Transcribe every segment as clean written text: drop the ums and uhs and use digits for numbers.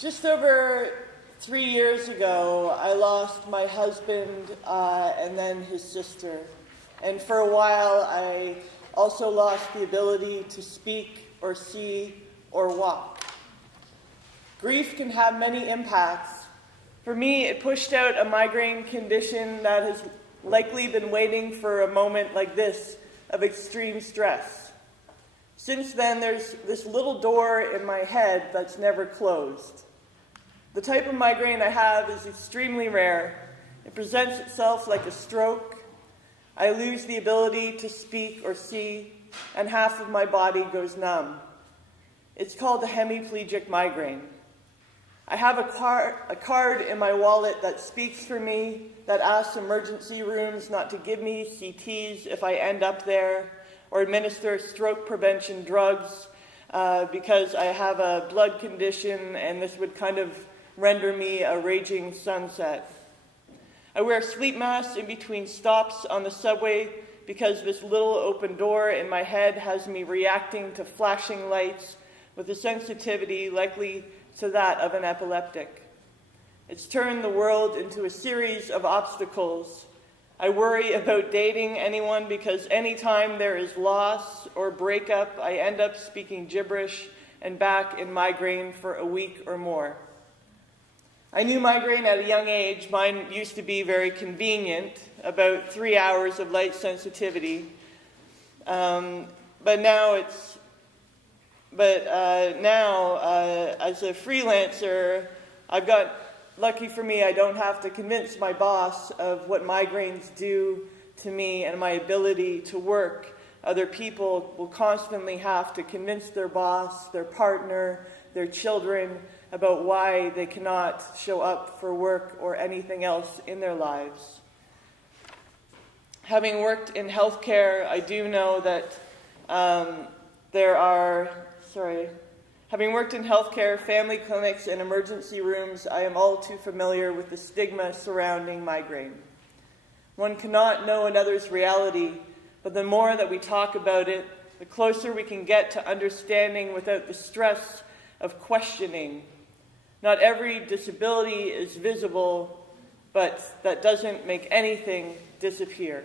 Just over 3 years ago, I lost my husband and then his sister. And for a while, I also lost the ability to speak or see or walk. Grief can have many impacts. For me, it pushed out a migraine condition that has likely been waiting for a moment like this of extreme stress. Since then, there's this little door in my head that's never closed. The type of migraine I have is extremely rare. It presents itself like a stroke. I lose the ability to speak or see, and half of my body goes numb. It's called a hemiplegic migraine. I have a card in my wallet that speaks for me, that asks emergency rooms not to give me CTs if I end up there, or administer stroke prevention drugs because I have a blood condition and this would kind of render me a raging sunset. I wear sleep masks in between stops on the subway because this little open door in my head has me reacting to flashing lights with a sensitivity likely to that of an epileptic. It's turned the world into a series of obstacles. I worry about dating anyone because anytime there is loss or breakup, I end up speaking gibberish and back in migraine for a week or more. I knew migraine at a young age. Mine used to be very convenient, about 3 hours of light sensitivity. But now, as a freelancer, lucky for me, I don't have to convince my boss of what migraines do to me and my ability to work. Other people will constantly have to convince their boss, their partner, their children about why they cannot show up for work or anything else in their lives. Having worked in healthcare, I do know that having worked in healthcare, family clinics, and emergency rooms, I am all too familiar with the stigma surrounding migraine. One cannot know another's reality, but the more that we talk about it, the closer we can get to understanding without the stress of questioning. Not every disability is visible, but that doesn't make anything disappear.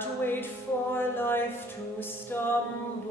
not wait for life to stumble.